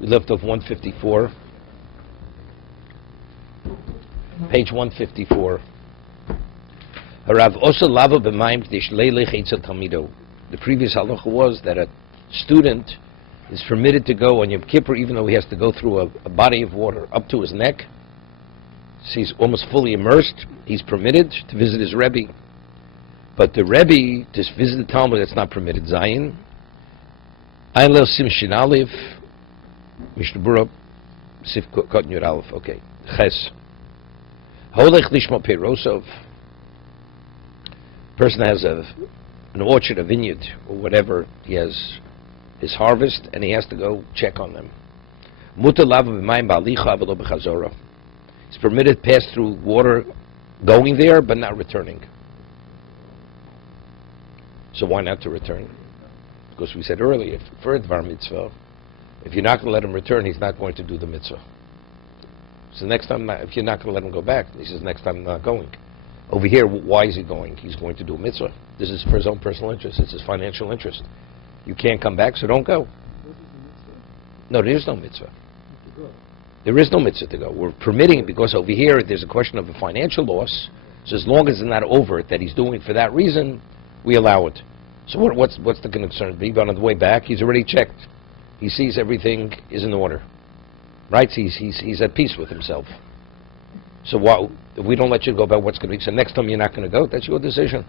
We left off 154. Page 154. The previous halacha was that a student is permitted to go on Yom Kippur even though he has to go through a body of water up to his neck. So he's almost fully immersed. He's permitted to visit his Rebbe. But the Rebbe, to visit the Talmud, that's not permitted. Zayin. Ein Leil Sim Shin Aleph. Mishna Berura Sif Kot Yud Aleph. Okay. Ches. Holech Lishma Perosov. Person has an orchard, a vineyard, or whatever. He has his harvest, and he has to go check on them. Mutar Lav B'mayim Ba'alicha V'lo B'chazora. He's permitted to pass through water going there, but not returning. So why not to return? Because we said earlier, for a Dvar Mitzvah, if you're not going to let him return, he's not going to do the Mitzvah. So next time, if you're not going to let him go back, he says, next time I'm not going. Over here, why is he going? He's going to do a Mitzvah. This is for his own personal interest. It's his financial interest. You can't come back, so don't go. No, there is no Mitzvah. There is no Mitzvah to go. We're permitting it because over here, there's a question of a financial loss. So as long as it's not overt that he's doing it for that reason, we allow it. So what's the concern? Even on the way back, he's already checked. He sees everything is in order, right? He's at peace with himself. So if we don't let you go about what's going to be, so next time you're not going to go, that's your decision.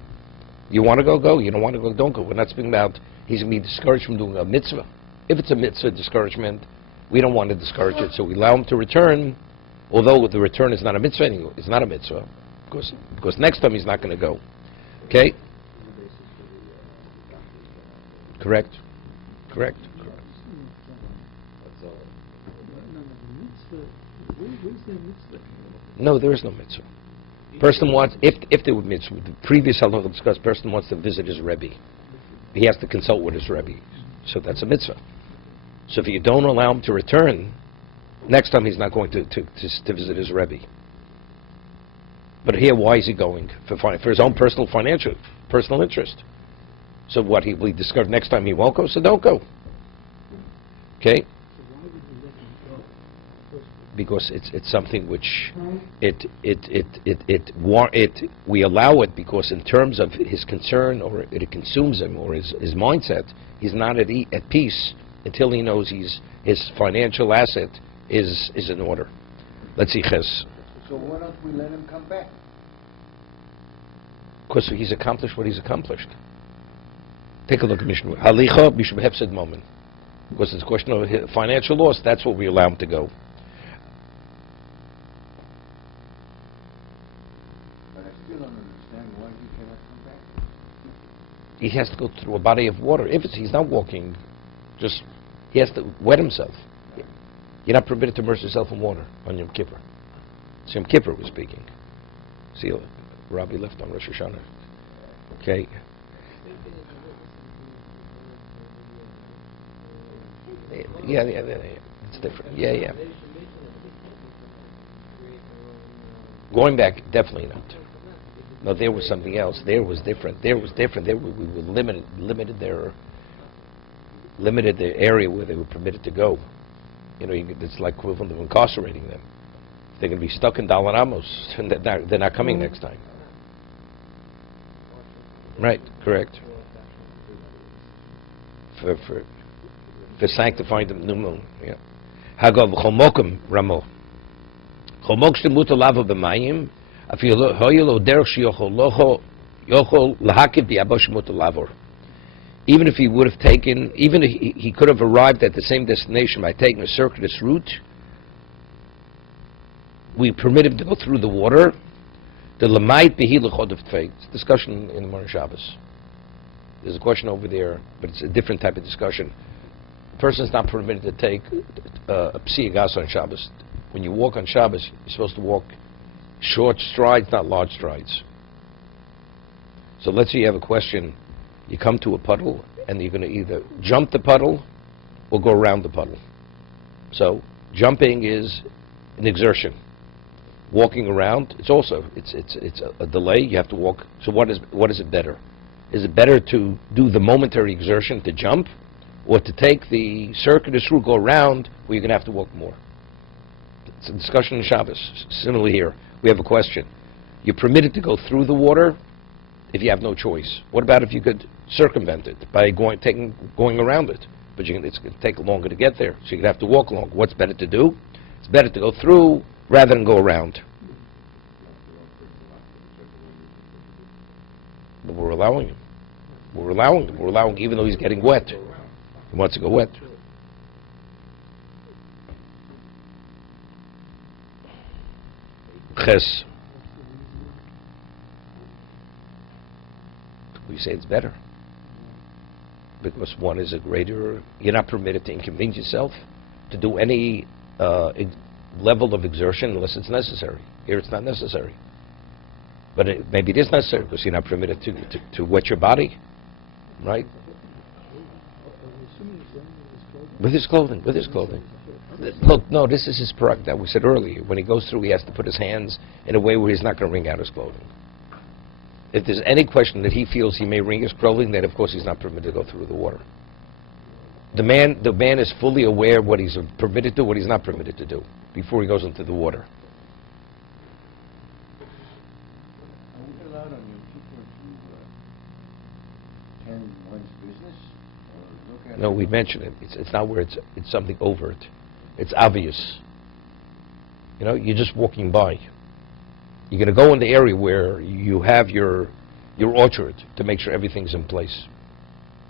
You want to go, go. You don't want to go, don't go. We're not speaking about he's going to be discouraged from doing a mitzvah. If it's a mitzvah discouragement, we don't want to discourage it, so we allow him to return, although the return is not a mitzvah anymore. It's not a mitzvah, because next time he's not going to go. Okay? Correct. No, there is no mitzvah. Person wants, if there were mitzvah, the previous halacha discussed, person wants to visit his Rebbe. He has to consult with his Rebbe. So that's a mitzvah. So if you don't allow him to return, next time he's not going to visit his Rebbe. But here, why is he going? For his own personal interest. So what, he discovered next time he won't go, so don't go. Okay? Because it's something which we allow it because in terms of his concern, or it consumes him, or his mindset, he's not at peace until he knows his financial asset is in order. Let's see, Ches. So why don't we let him come back? Because he's accomplished what he's accomplished. Take a look at Mishna. Halicha Mishna Hefsed Moment. Because it's a question of financial loss, that's what we allow him to go. But I still don't understand why he cannot come back. He has to go through a body of water. If he's not walking, he has to wet himself. You're not permitted to immerse yourself in water on Yom Kippur. So Yom Kippur was speaking. See, Rabbi left on Rosh Hashanah. Okay. Yeah, it's different. Yeah. Going back, definitely not. No, there was something else. There was different. There we were limited their area where they were permitted to go. It's like equivalent of incarcerating them. They're going to be stuck in Dalan Amos, and they're not coming next time. Right, correct. For sanctifying the new moon. Yeah. Hagav chomokim ramo. Chomok shtemut lava b'mayim. Afilu hoyelo derech sheyochol lahakid bi'abosh mut lavor. Even if he would have taken, even if he could have arrived at the same destination by taking a circuitous route, we permit him to go through the water. The lamait behi l'chodov tfeit. It's discussion in the Morning Shabbos. There's a question over there, but it's a different type of discussion. A person's not permitted to take a psi gas on Shabbos. When you walk on Shabbos, you're supposed to walk short strides, not large strides. So let's say you have a question. You come to a puddle, and you're going to either jump the puddle or go around the puddle. So jumping is an exertion. Walking around, it's a delay. You have to walk. So what is it better? Is it better to do the momentary exertion to jump, or to take the circuitous route, go around, where you're going to have to walk more. It's a discussion in Shabbos. Similarly here, we have a question. You're permitted to go through the water if you have no choice. What about if you could circumvent it by going around it? But it's going to take longer to get there, so you're going to have to walk along. What's better to do? It's better to go through rather than go around. But we're allowing him. We're allowing him. We're allowing, even though he's getting wet. He wants to go wet. Ches. We say it's better. Because one is a greater, you're not permitted to inconvenience yourself to do any level of exertion unless it's necessary. Here it's not necessary. But maybe it is necessary because you're not permitted to wet your body, right? With his clothing. Look, no, this is his prerogative that we said earlier. When he goes through, he has to put his hands in a way where he's not going to wring out his clothing. If there's any question that he feels he may wring his clothing, then of course he's not permitted to go through the water. The man is fully aware what he's permitted to do, what he's not permitted to do, before he goes into the water. Are we allowed on Yom Kippur to tend one's business or look at? No, we mentioned it. It's not where it's something overt. It's obvious. You know, you're just walking by. You're going to go in the area where you have your orchard to make sure everything's in place.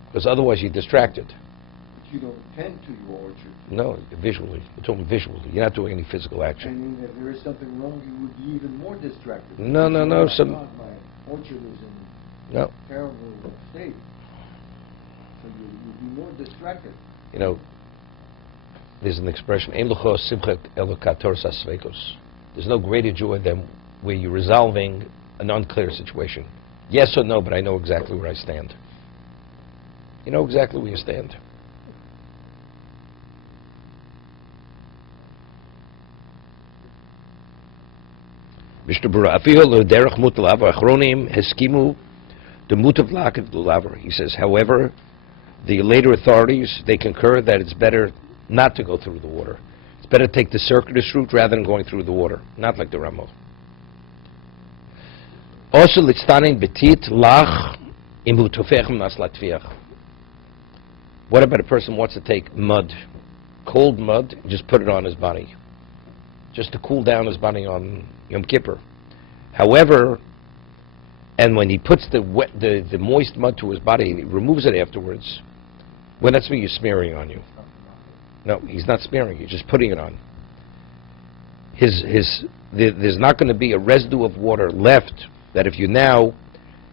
Because otherwise you're distracted. But you don't tend to your orchard. No, visually. We're talking visually. You're not doing any physical I action. mean, if there is something wrong, you would be even more distracted. No. My orchard is in No. terrible state. So you'd be more distracted. You know, there's an expression, Ein lecho simchat elo katoras hasveikos. There's no greater joy than where you're resolving an unclear situation. Yes or no, but I know exactly where I stand. You know exactly where you stand. Mishna Berura derech mutalav achronim heskimu the mutav laket lulaver. He says, however, the later authorities, they concur that it's better not to go through the water. It's better to take the circuitous route rather than going through the water. Not like the Ramo. Also, litztanin betit lach imu tofechem nas latviach. What about a person who wants to take mud, cold mud, and just put it on his body, just to cool down his body on Yom Kippur? However, and when he puts the moist mud to his body, and he removes it afterwards, well, that's what you're smearing on you. No, he's not smearing, you're just putting it on. There's not going to be a residue of water left that if you now,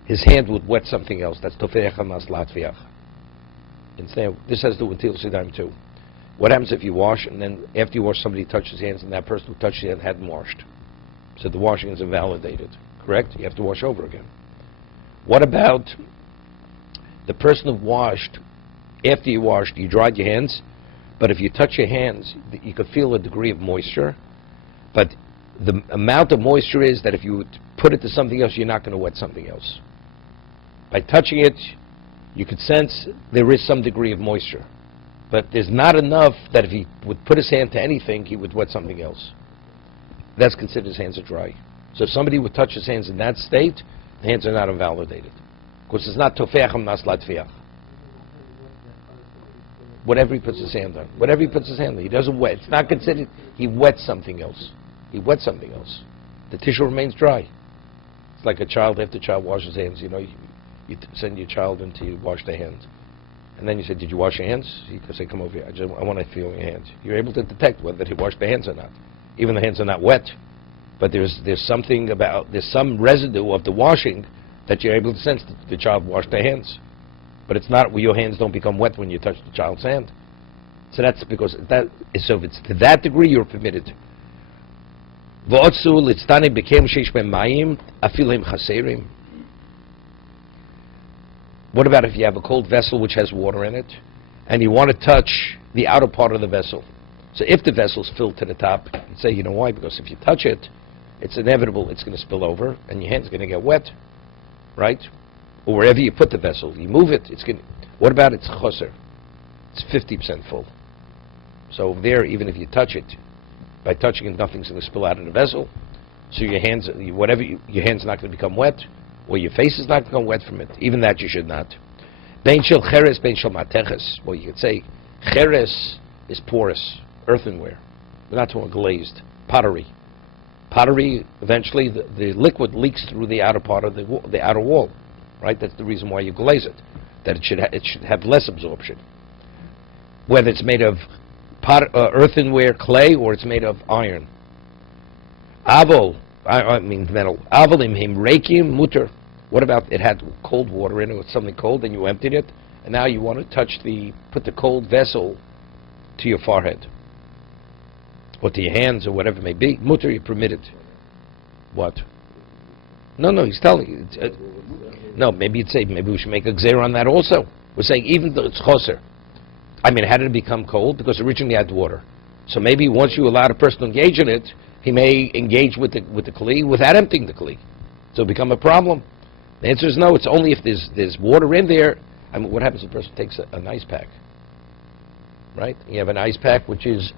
his hand would wet something else. That's tofeach hamas latviach. Instead, this has to do with Til Sidaim too. What happens if you wash, and then after you wash, somebody touches his hands, and that person who touched his hand hadn't washed? So the washing is invalidated, correct? You have to wash over again. What about the person who washed, after you washed, you dried your hands, but if you touch your hands, you could feel a degree of moisture, but the amount of moisture is that if you would put it to something else, you're not going to wet something else. By touching it, you could sense there is some degree of moisture, but there's not enough that if he would put his hand to anything, he would wet something else. That's considered his hands are dry. So if somebody would touch his hands in that state, the hands are not invalidated. Because it's not tofeach nas latviach. Whatever he puts his hand on. Whatever he puts his hand on. He doesn't wet. It's not considered, he wets something else. He wets something else. The tissue remains dry. It's like a child, after the child washes his hands, you know, you send your child in to wash their hands. And then you say, did you wash your hands? He could say, come over here. I want to feel your hands. You're able to detect whether he washed the hands or not. Even the hands are not wet. But there's some residue of the washing that you're able to sense that the child washed their hands. But it's not where your hands don't become wet when you touch the child's hand. So that's because so if it's to that degree, you're permitted. What about if you have a cold vessel which has water in it, and you want to touch the outer part of the vessel? So if the vessel's filled to the top, you say, you know why? Because if you touch it, it's inevitable it's going to spill over, and your hand's going to get wet, right? Or wherever you put the vessel, you move it, it's going to... What about it's choser? it's 50% full. So over there, even if you touch it, by touching it, nothing's going to spill out of the vessel. So your hands, your hand's not going to become wet, or your face is not going to become wet from it. Even that you should not. Bein shel cheres, bein shel mateches. Well, you could say cheres is porous, earthenware. We're not talking glazed. Pottery. Pottery, eventually, the liquid leaks through the outer part of the outer wall, right? That's the reason why you glaze it, that it should have less absorption. Whether it's made of earthenware, clay, or it's made of iron. Avol, I mean metal. Avol im reikim mutter. What about it had cold water in it, or something cold, and you emptied it, and now you want to put the cold vessel to your forehead, or to your hands, or whatever it may be. Mutter, you're permitted. What? No, he's telling you. No, maybe we should make a gzeira on that also. We're saying even though it's choser. I mean, how did it become cold? Because originally it had water. So maybe once you allow a person to engage in it, he may engage with the kli without emptying the kli. So it become a problem. The answer is no. It's only if there's water in there. I mean, what happens if a person takes an ice pack? Right? You have an ice pack which is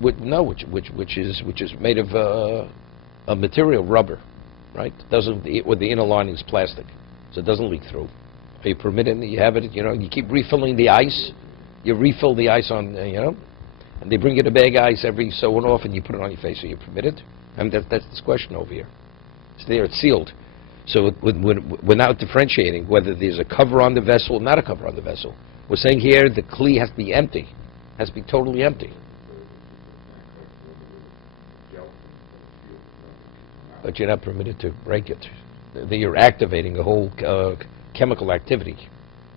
which is made of a material, rubber, right? With the inner lining is plastic, so it doesn't leak through. Are you permitted? You have it. You keep refilling the ice. You refill the ice on, and they bring you the bag of ice every so and often. You put it on your face. Are you permitted? I mean, that's this question over here. It's there. It's sealed. So we're not differentiating whether there's a cover on the vessel or not a cover on the vessel. We're saying here the kli has to be empty, has to be totally empty. But you're not permitted to break it. You're activating a whole chemical activity,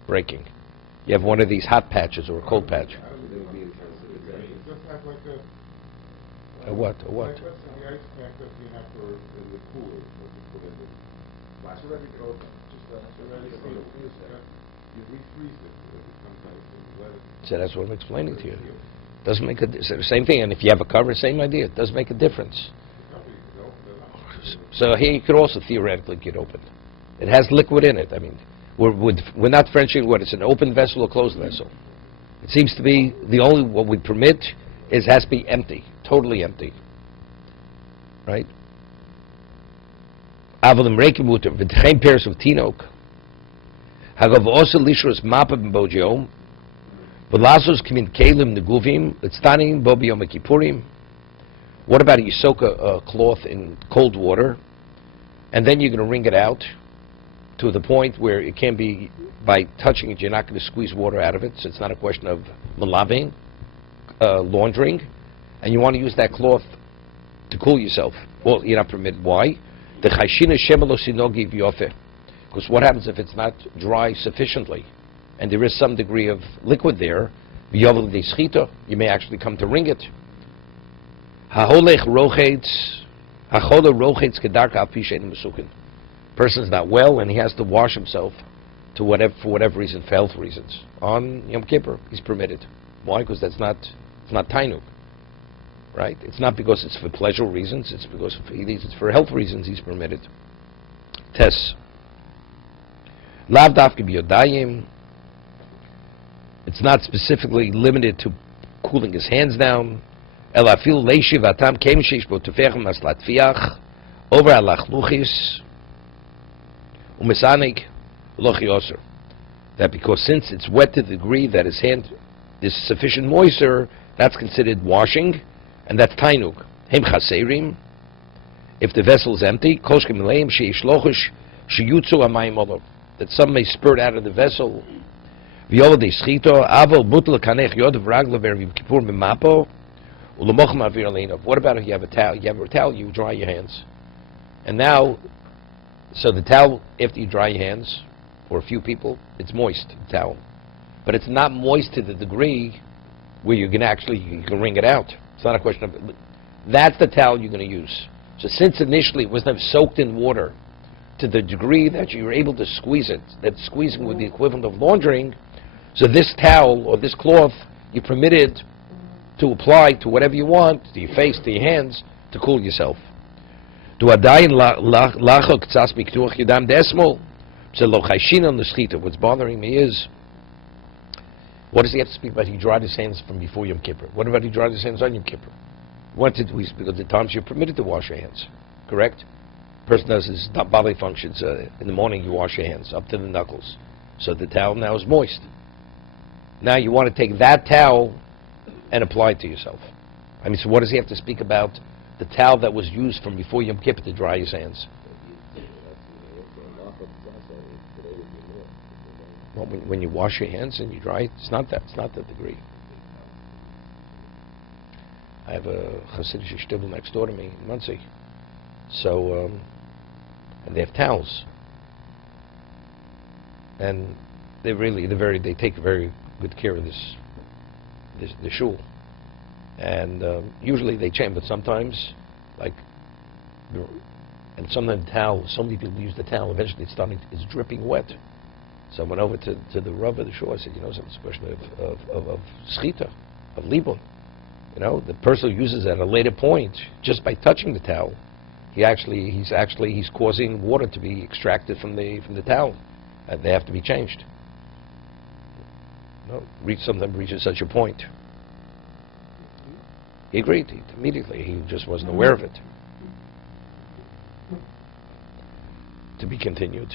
breaking. You have one of these hot patches or a cold patch. A what? A what? So that's what I'm explaining to you. Doesn't make same thing. And if you have a cover, same idea. It does make a difference. So here you could also theoretically get opened. It has liquid in it. I mean, we're not differentiating what it's an open vessel or closed vessel. It seems to be what we permit is has to be empty, totally empty. Right? Avalim reikim muter v'tchein pairs of tinok. Hagav also lishros mapa b'bojom. V'lasos k'min kelim neguvim l'tztanim bo b'yom kippurim. What about you soak a cloth in cold water, and then you're going to wring it out to the point where it can be, by touching it, you're not going to squeeze water out of it, so it's not a question of malaving, laundering, and you want to use that cloth to cool yourself. Well, you're not permitted. Why? The chayshina shemelo sinogi v'yofe. Because what happens if it's not dry sufficiently, and there is some degree of liquid there, v'yovel deschito, you may actually come to wring it. Haholech rochetz, hacholeh rochetz kedarka al pi she'ein mesukin. Person's not well and he has to wash himself for whatever reason, for health reasons. On Yom Kippur, he's permitted. Why? Because it's not tainuk, right? It's not because it's for pleasure reasons. It's because it's for health reasons. He's permitted. Tes. Lav dafke biyodayim. It's not specifically limited to cooling his hands down. Elafil leishiv atam kem sheish bo tefechem as latfiach over alachluchis. Umesanik lochi oser. That because since it's wet to the degree that his hand is sufficient moisture, that's considered washing, and that's tainuk. Hem chaserim. If the vessel is empty, koshkem leim sheish lochish sheyutzu amayim olav. That some may spurt out of the vessel. V'yol deschito avol butel kanech yodav ragla v'Yom Kippur b'mapo u'lemoch ma'avir aleinav. What about if you have a towel? You have a towel, you dry your hands, and now. So the towel, after you dry your hands, for a few people, it's moist, the towel. But it's not moist to the degree where you can wring it out. It's not a question of, that's the towel you're going to use. So since initially it was not soaked in water to the degree that you were able to squeeze it, that squeezing was the equivalent of laundering, so this towel or this cloth, you're permitted to apply to whatever you want, to your face, to your hands, to cool yourself. What's bothering me is What does he have to speak about? He dried his hands from before Yom Kippur. What about he dried his hands on Yom Kippur? Because the times you're permitted to wash your hands, correct? Person does his bodily functions. In the morning you wash your hands up to the knuckles. So the towel now is moist. Now you want to take that towel and apply it to yourself. I mean, so what does he have to speak about? The towel that was used from before Yom Kippur to dry his hands. Well, when you wash your hands and you dry it, it's not that degree. I have a Hasidic shtibel next door to me in Muncie. So, and they have towels. And they take very good care of the shul. And usually they change, but sometimes, and sometimes the towel, so many people use the towel, eventually it's dripping wet. So I went over to the Rav of the shul. I said, it's a question of schita, of libun. The person who uses it at a later point, just by touching the towel, he's causing water to be extracted from the towel. They have to be changed. Sometimes reaches such a point. He agreed immediately. He just wasn't aware of it. To be continued.